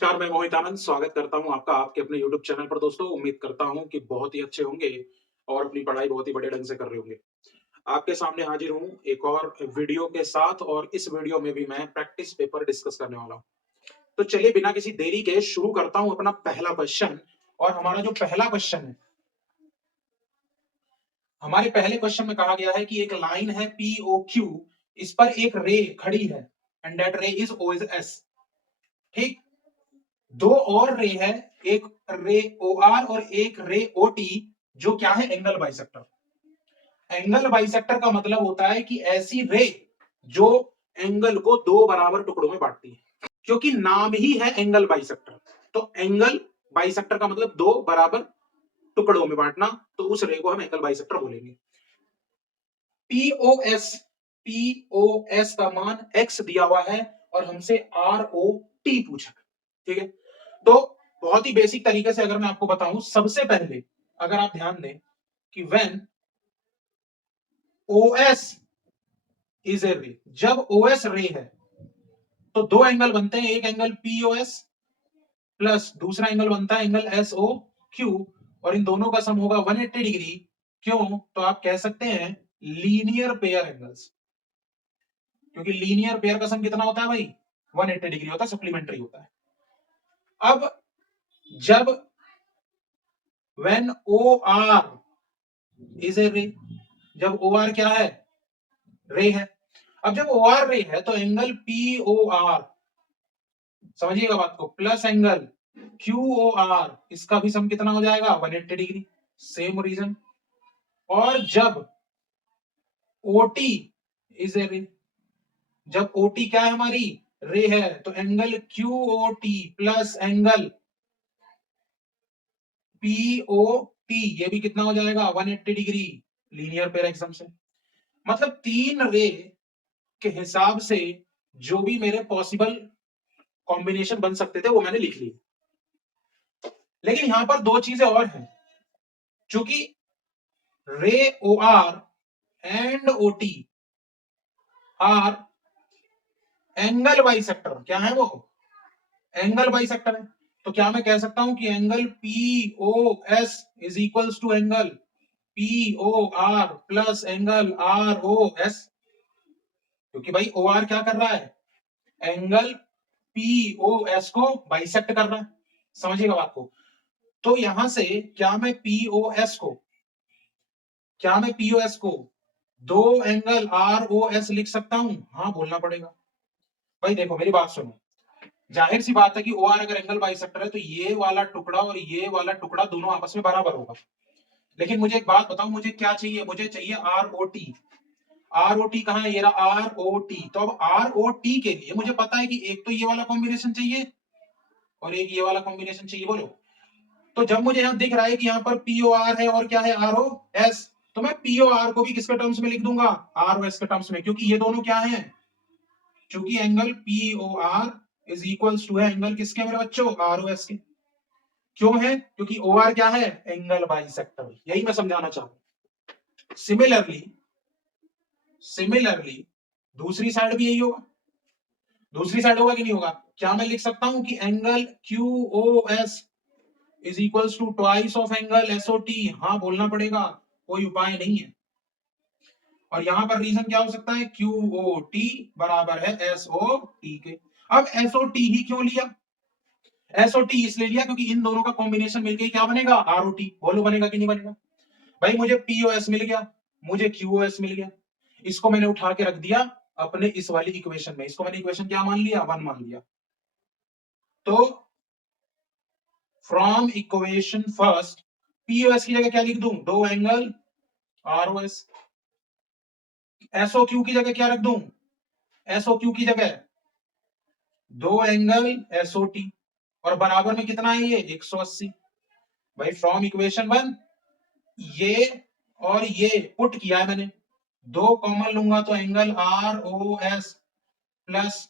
नमस्कार, मैं मोहित आनंद स्वागत करता हूँ आपका आपके अपने यूट्यूब चैनल पर दोस्तों। उम्मीद करता हूँ कि बहुत ही अच्छे होंगे और अपनी पढ़ाई बहुत ही बढ़िया ढंग से कर रहे होंगे। आपके सामने हाजिर हूँ एक और वीडियो के साथ और इस वीडियो में भी मैं प्रैक्टिस पेपर डिस्कस करने वाला हूँ। तो चलिए बिना किसी देरी के शुरू करता हूँ अपना पहला क्वेश्चन। और हमारा जो पहला क्वेश्चन है, हमारे पहले क्वेश्चन में कहा गया है कि एक लाइन है POQ, इस पर एक रे खड़ी है एंड दैट रे इज OS। ठीक, दो और रे है, एक रे OR और एक रे OT, जो क्या है एंगल बाइसेक्टर। एंगल बाइसेक्टर का मतलब होता है कि ऐसी रे जो एंगल को दो बराबर टुकड़ों में बांटती है, क्योंकि नाम ही है एंगल बाइसेक्टर। तो एंगल बाइसेक्टर का मतलब दो बराबर टुकड़ों में बांटना, तो उस रे को हम एंगल बाइसेक्टर बोलेंगे। पीओएस, पीओएस का मान x दिया हुआ है और हमसे ROT पूछा। ठीक है, तो बहुत ही बेसिक तरीके से अगर मैं आपको बताऊं, सबसे पहले अगर आप ध्यान दें कि व्हेन OS इज ए रे, जब OS रे है तो दो एंगल बनते हैं, एक एंगल POS प्लस दूसरा एंगल बनता है एंगल SOQ, और इन दोनों का सम होगा 180 डिग्री। क्यों? तो आप कह सकते हैं लीनियर पेयर एंगल्स, क्योंकि लीनियर पेयर का सम कितना होता है भाई? 180 डिग्री होता है, सप्लीमेंट्री होता है। अब जब व्हेन OR इज ए रे, जब OR क्या है? रे है। अब जब OR रे है तो एंगल POR, समझिएगा बात को, प्लस एंगल QOR, इसका भी सम कितना हो जाएगा? 180 डिग्री। Same reason. और जब OT इज ए रे, जब OT क्या है हमारी? रे है, तो angle QOT plus angle POT, ये भी कितना हो जाएगा? 180 डिग्री। लीनियर पेयर एग्जाम से मतलब तीन रे के हिसाब से जो भी मेरे पॉसिबल कॉम्बिनेशन बन सकते थे वो मैंने लिख लिए। लेकिन यहां पर दो चीजें और हैं, चूंकि रे OR and OT R angle bisector, क्या है वो? एंगल बाइसेक्टर है। तो क्या मैं कह सकता हूं कि angle POS is equals to angle POR plus angle ROS, क्योंकि भाई OR क्या कर रहा है? एंगल POS को बाइसेक्ट कर रहा है। समझिएगा बात को। तो यहां से क्या मैं POS को, क्या मैं POS को दो एंगल ROS लिख सकता हूं? हाँ, बोलना पड़ेगा। भाई देखो मेरी बात सुनो, जाहिर सी बात है कि OR अगर एंगल बाइसेक्टर है तो ये वाला टुकड़ा और ये वाला टुकड़ा दोनों आपस में बराबर होगा। लेकिन मुझे एक बात बताओ, मुझे क्या चाहिए? मुझे चाहिए ROT। ROT कहां है? ये रहा ROT। तो अब ROT के लिए मुझे पता है कि एक तो ये वाला कॉम्बिनेशन चाहिए और एक ये वाला कॉम्बिनेशन चाहिए। बोलो, तो जब मुझे यहां दिख रहा है कि यहां पर POR है और क्या है? ROS, तो मैं POR को भी किसके टर्म्स में लिख दूंगा? ROS के टर्म्स में, क्योंकि ये दोनों क्या है? क्योंकि angle POR is equals to है एंगल किसके मेरे बच्चों? ROS के। क्यों है? क्योंकि OR क्या है? Angle bisector. यही मैं समझाना चाहता हूं। सिमिलरली, सिमिलरली दूसरी साइड भी यही होगा। दूसरी साइड होगा कि नहीं होगा? क्या मैं लिख सकता हूं कि angle QOS is equals to twice of angle SOT? हाँ, बोलना पड़ेगा, कोई उपाय नहीं है। और यहां पर रीजन क्या हो सकता है? QOT बराबर है SOT के। अब SOT ही क्यों लिया? SOT इसलिए लिया क्योंकि इन दोनों का कॉम्बिनेशन मिलकर क्या बनेगा? ROT। बोलो, बनेगा कि नहीं बनेगा? भाई मुझे POS मिल गया, मुझे QOS मिल गया, इसको मैंने उठा के रख दिया अपने इस वाली इक्वेशन में। इसको मैंने इक्वेशन क्या मान लिया? 1 मान लिया। तो फ्रॉम इक्वेशन फर्स्ट POS की जगह क्या लिख दूं? दो एंगल ROS। SOQ की जगह क्या रख दूं? SOQ की जगह दो एंगल SOT, और बराबर में कितना है ये? 180। भाई फ्रॉम इक्वेशन वन ये और ये पुट किया है मैंने, दो कॉमन लूंगा तो angle ROS plus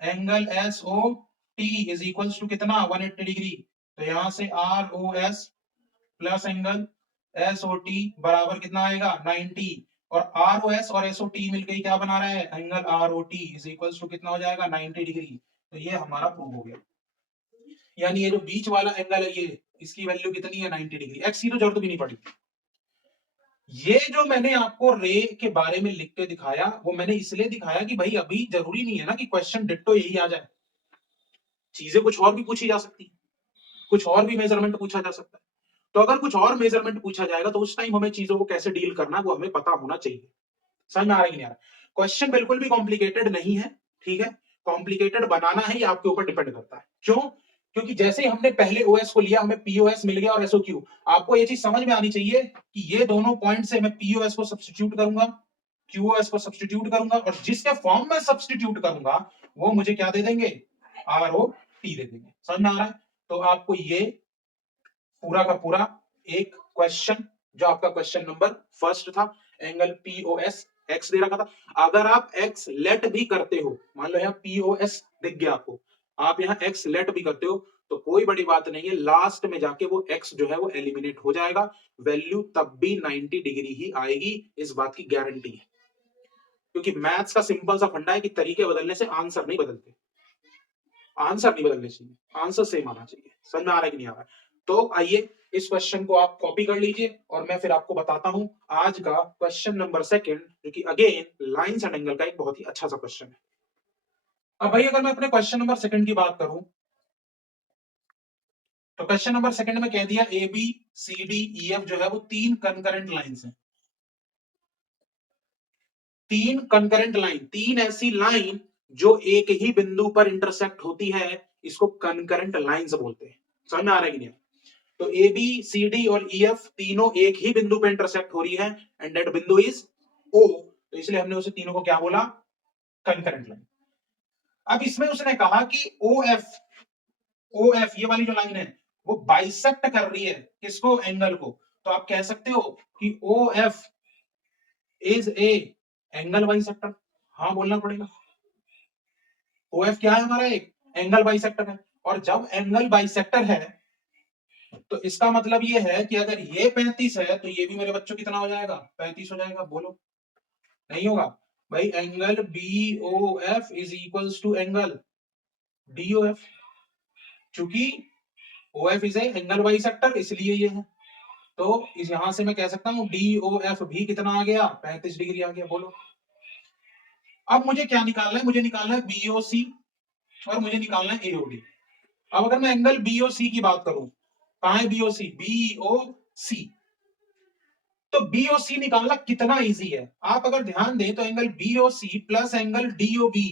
angle SOT is equals to कितना? 180 डिग्री। तो यहां से ROS प्लस एंगल SOT बराबर कितना आएगा? 90। और ROS और SOT मिलकर क्या बना रहा है? Angle ROT is equals to कितना हो जाएगा? 90 डिग्री। तो ये हमारा प्रूव हो गया। यानी ये जो बीच वाला एंगल है ये, इसकी वैल्यू कितनी है 90 डिग्री। एक्स की तो जरूरत भी नहीं पड़ी। ये जो मैंने आपको रे के बारे में लिख के दिखाया वो मैंने इसलिए दिखाया कि भाई अभी जरूरी नहीं है ना कि क्वेश्चन डिट्टो यही आ जाए, चीजें कुछ और भी पूछी जा सकती है, कुछ और भी मेजरमेंट पूछा जा सकता है। तो अगर कुछ और मेजरमेंट पूछा जाएगा तो उस टाइम हमें चीजों को कैसे डील करना है वो हमें पता होना चाहिए। समझ में आ रहा है कि नहीं आ रहा? क्वेश्चन बिल्कुल भी कॉम्प्लिकेटेड नहीं है, ठीक है। कॉम्प्लिकेटेड बनाना है ये आपके ऊपर डिपेंड करता है। क्यों? क्योंकि जैसे ही हमने पहले ओएस को लिया हमें पीओएस मिल गया और एसओक्यू। आपको ये चीज समझ में आनी चाहिए कि ये दोनों पॉइंट से मैं पीओएस को सब्स्टिट्यूट करूंगा, क्यूओएस को सब्स्टिट्यूट करूंगा और जिसके फॉर्म में सब्स्टिट्यूट करूंगा वो मुझे क्या दे देंगे, आरओ टी दे देंगे। समझ में आ रहा है? तो आपको ये पूरा का पूरा एक क्वेश्चन जो आपका क्वेश्चन नंबर फर्स्ट था, एंगल पीओएस एक्स दे रखा था। अगर आप एक्स लेट भी करते हो, मान लो यहाँ पीओएस दिख गया आपको, आप यहाँ एक्स लेट भी करते हो तो कोई बड़ी बात नहीं है, लास्ट में जाके वो एक्स जो है वो एलिमिनेट हो जाएगा, वैल्यू तब भी 90 डिग्री ही आएगी, इस बात की गारंटी है। क्योंकि मैथ्स का सिंपल सा फंडा है कि तरीके बदलने से आंसर नहीं बदलते, आंसर नहीं बदलने चाहिए, आंसर सेम आना चाहिए। समझ में आ रहा है कि नहीं आ रहा है? तो आइए इस क्वेश्चन को आप कॉपी कर लीजिए और मैं फिर आपको बताता हूं आज का क्वेश्चन नंबर सेकंड, जो कि अगेन लाइंस एंड एंगल का एक बहुत ही अच्छा सा क्वेश्चन है। अब भाई अगर मैं अपने क्वेश्चन नंबर सेकंड की बात करूं तो क्वेश्चन नंबर सेकंड में कह दिया A B C D E F जो है वो तीन कंकरेंट लाइंस हैं, तीन कंकरेंट लाइन, तीन ऐसी लाइन जो एक ही बिंदु पर इंटरसेक्ट होती है, इसको कंकरेंट लाइंस बोलते हैं। समझ में आ रहा है कि नहीं? तो ए बी सी डी और ई एफ तीनों एक ही बिंदु पे इंटरसेक्ट हो रही है एंड दैट बिंदु इज ओ, तो इसलिए हमने उसे तीनों को क्या बोला, कंकरेंट लाइन। अब इसमें उसने कहा कि ओ एफ ये वाली जो लाइन है वो बाइसेक्ट कर रही है किसको, एंगल को। तो आप कह सकते हो कि O F is a angle bisector. हाँ बोलना पड़ेगा, ओ एफ क्या है हमारा, एक एंगल बाइसेक्टर है। और जब एंगल बाइसेक्टर है तो इसका मतलब ये है कि अगर ये 35 है तो ये भी मेरे बच्चों कितना हो जाएगा, 35 हो जाएगा। बोलो नहीं होगा भाई, angle B O F is equals to angle D O F, चूंकि O F is angle bisector इसलिए ये है। तो इस यहां से मैं कह सकता हूं डी ओ एफ भी कितना आ गया, 35 डिग्री आ गया। बोलो अब मुझे क्या निकालना है, मुझे निकालना है बीओ सी और मुझे निकालना है एओडी। अब अगर मैं एंगल बीओ सी की बात करूं, कहां है बीओ सी, बीओ सी, तो बीओसी निकालना कितना इजी है। आप अगर ध्यान दें तो angle BOC plus angle DOB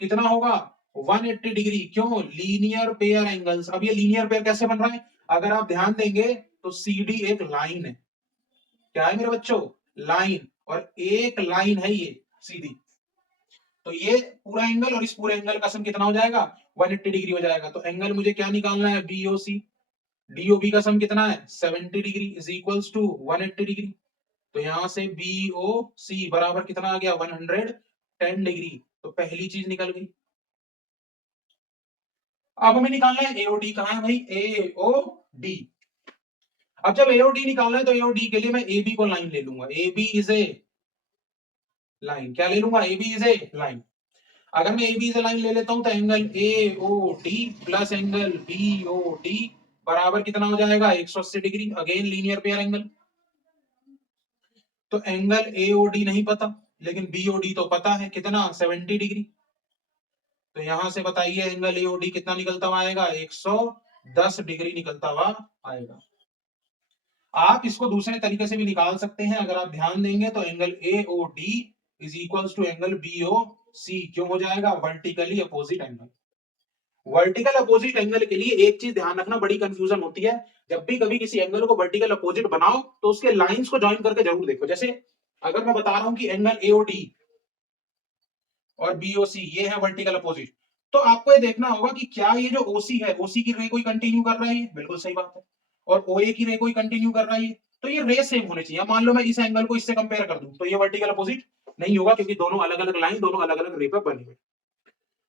कितना होगा, 180 डिग्री। क्यों, लीनियर पेयर एंगल्स। अब ये लीनियर पेयर कैसे बन रहा है, अगर आप ध्यान देंगे तो सीडी एक लाइन है, क्या है मेरे बच्चों, लाइन, और एक लाइन है ये सीधी। तो ये पूरा एंगल और इस पूरे एंगल का सम कितना हो जाएगा, 180 डिग्री हो जाएगा। तो एंगल मुझे क्या निकालना है, बीओसी, डीओबी का सम कितना है 70 degree is equals to 180 degree. तो यहां से बी ओ सी बराबर कितना आ गया, 110 डिग्री। तो पहली चीज निकल गई। अब हमें निकालना है एओडी, कहां है भाई, एओडी। अब जब एओडी निकालना है तो एओडी के लिए मैं ए बी को लाइन ले लूंगा, A B is a line, क्या ले लूंगा, A B is a line. अगर मैं A B is a line ले लेता हूं तो angle A O D plus angle B O D बराबर कितना हो जाएगा, 180 degree, again linear pair angle. तो एंगल एओडी नहीं पता लेकिन बीओडी तो पता है, कितना 70 डिग्री। तो यहां से बताइए एंगल एओडी कितना निकलता हुआ आएगा, 110 डिग्री निकलता हुआ आएगा। आप इसको दूसरे तरीके से भी निकाल सकते हैं, अगर आप ध्यान देंगे तो angle AOD is equals to angle BO C, क्यों हो जाएगा, vertically opposite angle. Vertical opposite angle के लिए एक चीज ध्यान रखना, बड़ी कंफ्यूजन होती है, जब भी कभी किसी एंगल को वर्टिकल अपोजिट बनाओ तो उसके लाइंस को ज्वाइन करके जरूर देखो। जैसे अगर मैं बता रहा हूं कि एंगल एओडी और बीओसी ये है वर्टिकल अपोजिट, तो आपको ये देखना होगा कि क्या ये जो ओसी है, ओसी की रे कोई कंटिन्यू कर रहा है, बिल्कुल सही बात है, और ओए की रे कोई कंटिन्यू कर रहा है, तो ये रे सेम होने चाहिए। मान लो मैं इस एंगल को इससे कंपेयर कर दूं तो ये वर्टिकल अपोजिट नहीं होगा, क्योंकि दोनों अलग अलग लाइन, दोनों अलग अलग रे पर बनी हुई।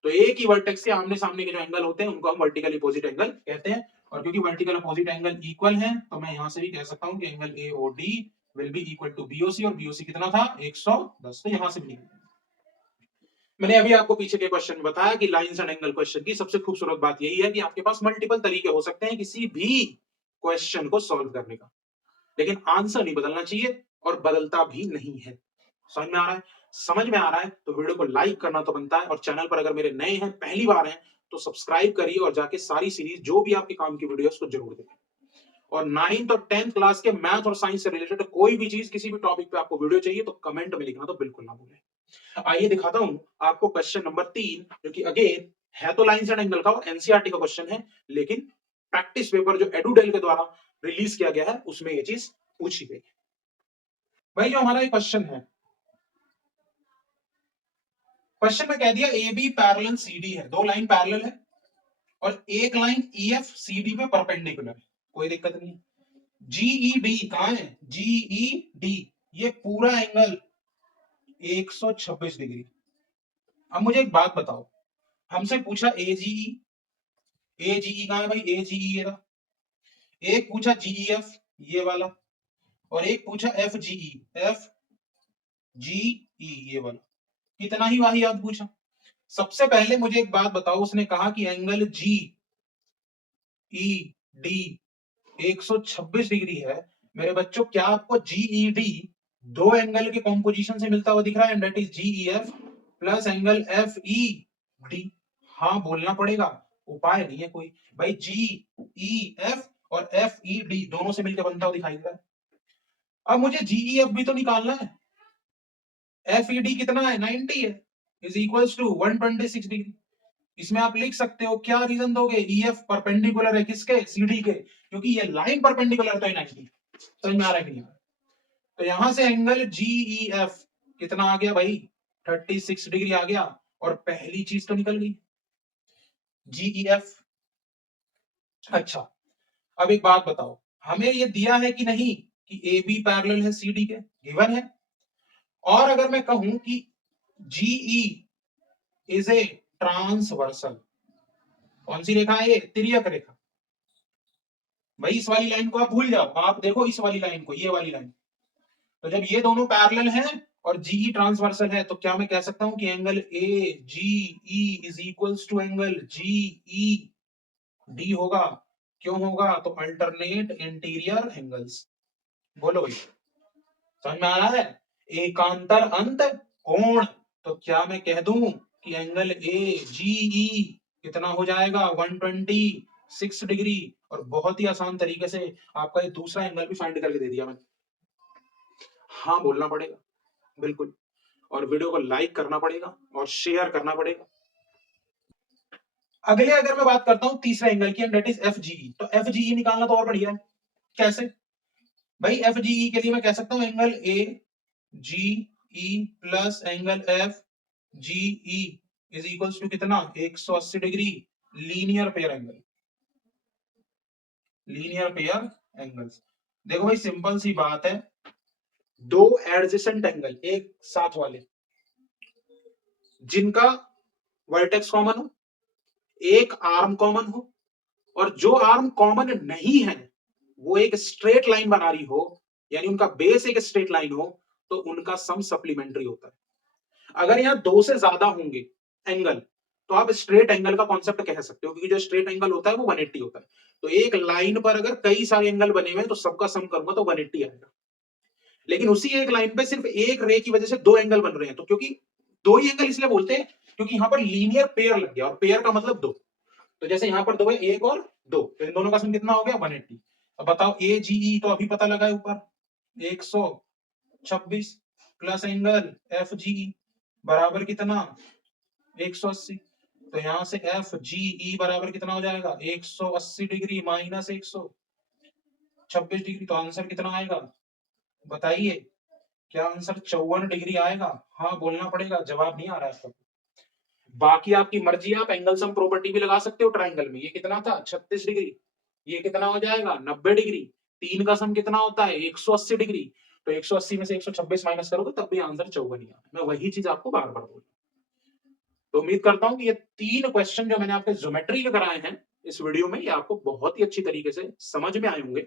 तो एक ही वर्टेक्स के आमने सामने के जो एंगल होते हैं उनको हम वर्टिकल अपोजिट एंगल कहते हैं। और क्योंकि वर्टिकल अपोजिट एंगल इक्वल है तो मैं यहां से भी कह सकता हूं कि angle AOD will be equal to BOC, और बीओसी कितना था 110, तो यहां से भी निकल। मैंने अभी आपको पीछे के क्वेश्चन में बताया कि लाइंस एंड एंगल क्वेश्चन की सबसे खूबसूरत बात यही है कि आपके पास मल्टीपल तरीके हो सकते हैं किसी भी क्वेश्चन को सॉल्व करने का, लेकिन आंसर नहीं बदलना चाहिए और बदलता भी नहीं है। समझ में आ रहा है? समझ में आ रहा है तो वीडियो को लाइक करना तो बनता है, और चैनल पर अगर मेरे नए हैं, पहली बार हैं, तो सब्सक्राइब करिए और जाके सारी सीरीज जो भी आपके काम की वीडियो उसको जरूर देखें। और 9th और 10th क्लास के मैथ और साइंस से रिलेटेड कोई भी चीज, किसी भी टॉपिक पे आपको वीडियो चाहिए तो कमेंट में लिखना तो बिल्कुल ना भूलें। आइए दिखाता हूं आपको क्वेश्चन नंबर 3, जो कि अगेन है तो लाइंस एंड एंगल का और एनसीईआरटी का क्वेश्चन है, लेकिन प्रैक्टिस पेपर जो एडुडेल के द्वारा रिलीज किया गया है उसमें ये चीज पूछी गई। भाई जो हमारा ये क्वेश्चन है, क्वेश्चन में कह दिया A B parallel C D है, दो लाइन पैरेलल है और एक line E F C D पे परपेंडिकुलर है, कोई दिक्कत नहीं है। जीई डी कहां है? जीई डी ये पूरा एंगल 126 डिग्री। अब मुझे एक बात बताओ, हमसे पूछा एजीई, एजीई कहां है भाई? एजीई ये रहा। एक पूछा जीईएफ ये वाला, और एक पूछा एफ जीई, एफ जीई ये वाला। कितना ही वाहियात पूछा। सबसे पहले मुझे एक बात बताओ, उसने कहा कि angle G E D 126 degree है। मेरे बच्चों, क्या आपको जीईडी दो एंगल के कॉम्पोजिशन से मिलता हुआ दिख रहा है? That is GEF plus angle FED. हाँ बोलना पड़ेगा, उपाय नहीं है कोई भाई। जीईएफ और एफईडी दोनों से मिलकर बनता हुआ दिखाई दे रहा है। अब मुझे जीईएफ भी तो निकालना है। एफईडी कितना है? 90 है, इज इक्वल्स टू 126 डिग्री। इसमें आप लिख सकते हो, क्या रीजन दोगे? ईएफ परपेंडिकुलर है किसके? सीडी के, क्योंकि ये लाइन परपेंडिकुलर तो 90। समझ में आ रहा है कि नहीं? तो यहां से एंगल जीईएफ कितना आ गया भाई? 36 डिग्री आ गया, और पहली चीज तो निकल गई जीईएफ। अच्छा, अब एक बात बताओ, हमें ये दिया है कि नहीं कि ए बी पैरेलल है सी डी के? गिवन है। और अगर मैं कहूं कि जीई इज ए ट्रांसवर्सल, कौन सी रेखा है ये? तिर्यक रेखा। भाई इस वाली लाइन को आप भूल जाओ, आप देखो इस वाली लाइन को, ये वाली लाइन। तो जब ये दोनों पैरेलल हैं और जीई ट्रांसवर्सल है, तो क्या मैं कह सकता हूं कि angle A G E is equals to angle GE D होगा? क्यों होगा? तो अल्टरनेट इंटीरियर एंगल्स। बोलो भाई, समझ में आ रहा है? एकांतर अंत कोण। तो क्या मैं कह दूं कि एंगल ए जीई कितना हो जाएगा? 126 डिग्री। और बहुत ही आसान तरीके से आपका ये दूसरा एंगल भी फाइंड करके दे दिया मैंने। हाँ बोलना पड़ेगा बिल्कुल, और वीडियो को लाइक करना पड़ेगा और शेयर करना पड़ेगा। अगले अगर मैं बात करता हूं तीसरे एंगल की, दैट इज एफ जीई, तो एफ जीई निकालना तो और बढ़िया है। कैसे भाई? एफ जीई के लिए मैं कह सकता हूं angle A GE plus angle F GE is equals to कितना? 180 degree. Linear pair angle, linear pair angles. देखो भाई सिंपल सी बात है, दो एडजेसेंट एंगल एक साथ वाले जिनका वर्टेक्स कॉमन हो, एक आर्म कॉमन हो, और जो आर्म कॉमन नहीं है वो एक स्ट्रेट लाइन बना रही हो, यानी उनका बेस एक स्ट्रेट लाइन हो, तो उनका सम सप्लीमेंट्री होता है। अगर यहां दो से ज्यादा होंगे एंगल, तो आप स्ट्रेट एंगल का कॉन्सेप्ट कह सकते हो, क्योंकि जो स्ट्रेट एंगल होता है वो 180 होता है। तो एक लाइन पर अगर कई सारे एंगल बने हुए हैं तो सबका सम करूंगा तो 180 आएगा। लेकिन उसी एक लाइन पे सिर्फ एक रे की वजह से दो एंगल बन रहे हैं, तो क्योंकि दो ही एंगल इसलिए बोलते हैं क्योंकि यहां पर लीनियर पेयर लग गया, और पेयर का मतलब दो। तो जैसे यहां पर दो है, एक और दो, तो इन दोनों का सम कितना हो गया? 180। अब बताओ ए जीई तो अभी पता लगा है ऊपर 126 प्लस एंगल एफ जीई बराबर कितना? 180। तो यहां से एफ जीई बराबर कितना हो जाएगा? 180 डिग्री माइनस 126 डिग्री। तो आंसर कितना आएगा बताइए? क्या आंसर 54 डिग्री आएगा? हाँ बोलना पड़ेगा, जवाब नहीं आ रहा है आपका। बाकी आपकी मर्जी, आप एंगल सम प्रॉपर्टी भी लगा सकते हो ट्राइंगल में। ये कितना था? 36 डिग्री। ये कितना हो जाएगा? 90 डिग्री। तीन का सम कितना होता है? 180 डिग्री। तो 180 में से 126 माइनस करोगे तब भी आंसर 54 ही आता। मैं वही चीज आपको बार बार बोल। तो उम्मीद करता हूं कि ये तीन क्वेश्चन जो मैंने आपके ज्योमेट्री के कराए हैं इस वीडियो में, ये आपको बहुत ही अच्छी तरीके से समझ में आए होंगे।